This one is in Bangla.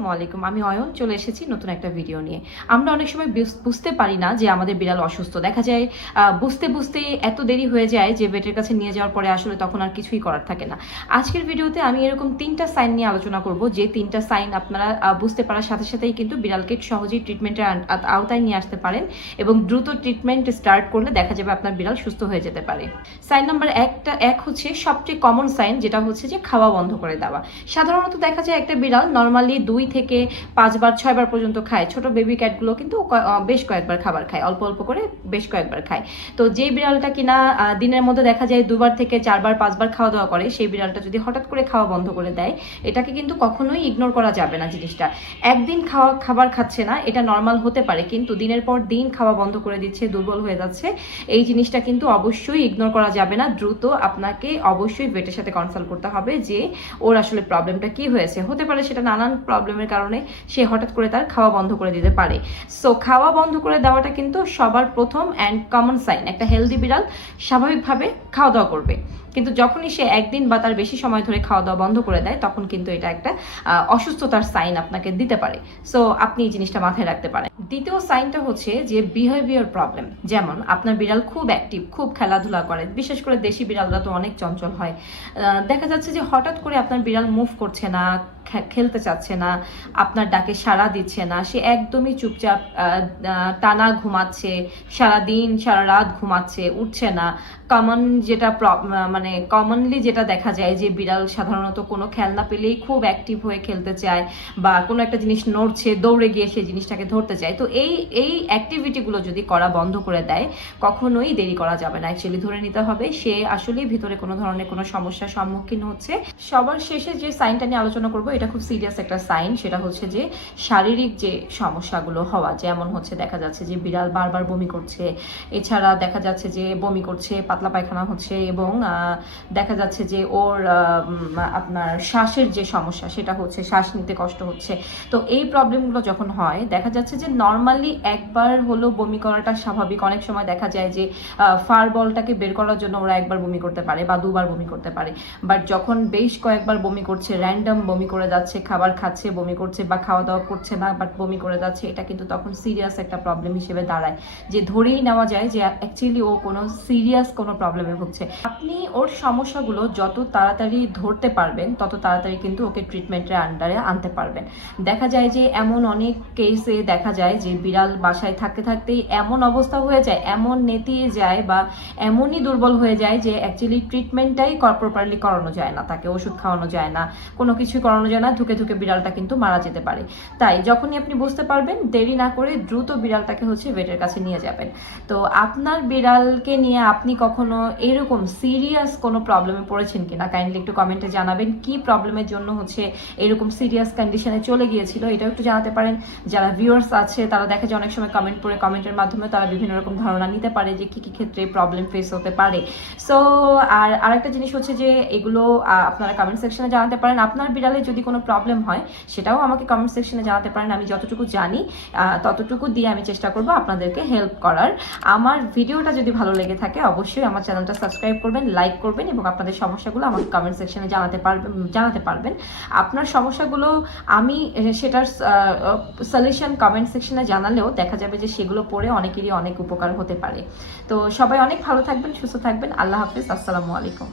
আসসালামু আলাইকুম। আমি অয়ন চলে এসেছি নতুন একটা ভিডিও নিয়ে। আমরা অনেক সময় বুঝতে পারি না যে আমাদের বিড়াল অসুস্থ। দেখা যায় বুঝতে বুঝতে এত দেরি হয়ে যায় যে ভেটের কাছে নিয়ে যাওয়ার পরে আসলে তখন আর কিছুই করার থাকে না। আজকের ভিডিওতে আমি এরকম 3টা সাইন নিয়ে আলোচনা করব, যে 3টা সাইন আপনারা বুঝতে পারার সাথে সাথেই কিন্তু বিড়ালকে সহজেই ট্রিটমেন্টের আওতায় নিয়ে আসতে পারেন এবং দ্রুত ট্রিটমেন্ট স্টার্ট করলে দেখা যাবে আপনার বিড়াল সুস্থ হয়ে যেতে পারে। সাইন নাম্বার এক হচ্ছে সবচেয়ে কমন সাইন, যেটা হচ্ছে যে খাওয়া বন্ধ করে দেওয়া। সাধারণত দেখা যায় একটা বিড়াল নর্মালি 2 থেকে 5 বার 6 বার পর্যন্ত খায়। ছোট বেবি ক্যাটগুলো কিন্তু বেশ কয়েকবার খাবার খায়, অল্প অল্প করে বেশ কয়েকবার খায়। তো যে বিড়ালটা কিনা দিনের মধ্যে দেখা যায় 2 বার থেকে 4 বার 5 বার খাওয়া দাওয়া করে, সেই বিড়ালটা যদি হঠাৎ করে খাওয়া বন্ধ করে দেয়, এটাকে কিন্তু কখনোই ইগনোর করা যাবে না। জিনিসটা একদিন খাবার খাচ্ছে না, এটা নর্মাল হতে পারে, কিন্তু দিনের পর দিন খাওয়া বন্ধ করে দিচ্ছে, দুর্বল হয়ে যাচ্ছে, এই জিনিসটা কিন্তু অবশ্যই ইগনোর করা যাবে না। দ্রুত আপনাকে অবশ্যই ভেটের সাথে কনসাল্ট করতে হবে যে ওর আসলে প্রবলেমটা কি হয়েছে। হতে পারে সেটা নানান প্রবলেমের কারণে সে হঠাৎ করে তার খাওয়া বন্ধ করে দিতে পারে। সো খাওয়া বন্ধ করে দেওয়াটা কিন্তু সবার প্রথম অ্যান্ড কমন সাইন। একটা হেলদি বিড়াল স্বাভাবিকভাবে খাওয়া দাওয়া করবে, কিন্তু যখনই সে একদিন বা তার বেশি সময় ধরে খাওয়া দাওয়া বন্ধ করে দেয়, তখন কিন্তু এটা একটা অসুস্থতার সাইন আপনাকে দিতে পারে। সো আপনি এই জিনিসটা মাথায় রাখতে পারেন। দ্বিতীয় সাইনটা হচ্ছে যে বিহেভিয়ার প্রবলেম। যেমন আপনার বিড়াল খুব অ্যাক্টিভ, খুব খেলাধুলা করে, বিশেষ করে দেশি বিড়ালরা তো অনেক চঞ্চল হয়। দেখা যাচ্ছে যে হঠাৎ করে আপনার বিড়াল মুভ করছে না, খেলতে চাচ্ছে না, আপনার ডাকে সাড়া দিচ্ছে না, সে একদমই চুপচাপ টানা ঘুমাচ্ছে, সারাদিন সারা রাত ঘুমাচ্ছে, উঠছে না। কমনলি যেটা দেখা যায় যে বিড়াল সাধারণত কোনো খেলনা পেলেই খুব অ্যাক্টিভ হয়ে খেলতে চায়, বা কোনো একটা জিনিস নড়ছে দৌড়ে গিয়ে সেই জিনিসটাকে ধরতে চায়। তো এই অ্যাক্টিভিটিগুলো যদি করা বন্ধ করে দেয়, কখনোই দেরি করা যাবে না। অ্যাকচুয়ালি ধরে নিতে হবে সে আসলেই ভিতরে কোনো ধরনের কোনো সমস্যার সম্মুখীন হচ্ছে। সবার শেষে যে সাইনটা নিয়ে আলোচনা করবো, এটা খুব সিরিয়াস একটা সাইন। সেটা হচ্ছে যে শারীরিক যে সমস্যাগুলো হওয়া, যেমন হচ্ছে দেখা যাচ্ছে যে বিড়াল বারবার বমি করছে, এছাড়া দেখা যাচ্ছে যে বমি করছে, পাতলা পায়খানা হচ্ছে, এবং দেখা যাচ্ছে যে ওর আপনার শ্বাসের যে সমস্যা সেটা হচ্ছে, শ্বাস নিতে কষ্ট হচ্ছে। তো এই প্রবলেমগুলো যখন হয়, দেখা যাচ্ছে যে নর্মালি একবার হলো বমি করাটা স্বাভাবিক। অনেক সময় দেখা যায় যে ফার বলটাকে বের করার জন্য ওরা একবার বমি করতে পারে বা 2 বার বমি করতে পারে। বাট যখন বেশ কয়েকবার বমি করছে, র্যান্ডম বমি করে যাচ্ছে, খাবার খাচ্ছে বমি করছে, বা খাওয়া দাওয়া করছে না বাট বমি করে যাচ্ছে, এটা কিন্তু তখন সিরিয়াস একটা প্রবলেম হিসেবে দাঁড়ায়, যে ধরেই নেওয়া যায় যে অ্যাকচুয়ালি ও কোনো সিরিয়াস কোনো প্রবলেমে ভুগছে। আপনি ওর সমস্যাগুলো যত তাড়াতাড়ি ধরতে পারবেন, তত তাড়াতাড়ি কিন্তু ওকে ট্রিটমেন্টের আন্ডারে আনতে পারবেন। দেখা যায় যে এমন অনেক কেসে দেখা যায় যে বিড়াল বাসায় থাকতে থাকতেই এমন অবস্থা হয়ে যায়, এমন নেতিয়ে যায় বা এমনই দুর্বল হয়ে যায় যে অ্যাকচুয়ালি ট্রিটমেন্টটাই প্রপারলি করানো যায় না, তাকে ওষুধ খাওয়ানো যায় না, কোনো কিছু করানো যায় না, ধুকে ধুকে বিড়ালটা কিন্তু মারা যেতে পারে। তাই যখনই আপনি বুঝতে পারবেন, দেরি না করে দ্রুত বিড়ালটাকে হচ্ছে ভেটের কাছে নিয়ে যাবেন। তো আপনার বিড়ালকে নিয়ে আপনি কখনো এরকম সিরিয়াস কোনো প্রবলেমে পড়েছেন কিনা কাইন্ডলি একটু কমেন্টে জানাবেন। কি প্রবলেমের জন্য হচ্ছে এরকম সিরিয়াস কন্ডিশনে চলে গিয়েছিল, এটাও একটু জানাতে পারেন। যারা ভিউয়ার্স আছে তারা দেখা যায় অনেক সময় কমেন্ট করে, কমেন্টের মাধ্যমে তারা বিভিন্ন রকম ধারণা নিতে পারে যে কি ক্ষেত্রে প্রবলেম ফেস হতে পারে। সো আরেকটা জিনিস হচ্ছে যে এগুলো আপনারা কমেন্ট সেকশনে জানাতে পারেন। আপনার বিড়ালের যদি কোনো প্রবলেম হয়, সেটাও আমাকে কমেন্ট সেকশনে জানাতে পারেন। আমি যতটুকু জানি ততটুকু দিয়ে আমি চেষ্টা করব আপনাদেরকে হেল্প করার। আমার ভিডিওটা যদি ভালো লেগে থাকে, অবশ্যই আমার চ্যানেলটা সাবস্ক্রাইব করবেন, লাইক করবেন, এবং আপনাদের সমস্যাগুলো আমাকে কমেন্ট সেকশনে জানাতে পারবেন। আপনার সমস্যাগুলো আমি সেটার সলিউশন কমেন্ট সেকশনে জানালেও দেখা যাবে যে সেগুলো পড়ে অনেকেরই অনেক উপকার হতে পারে। তো সবাই অনেক ভালো থাকবেন, সুস্থ থাকবেন। আল্লাহ হাফিজ, আসসালামু আলাইকুম।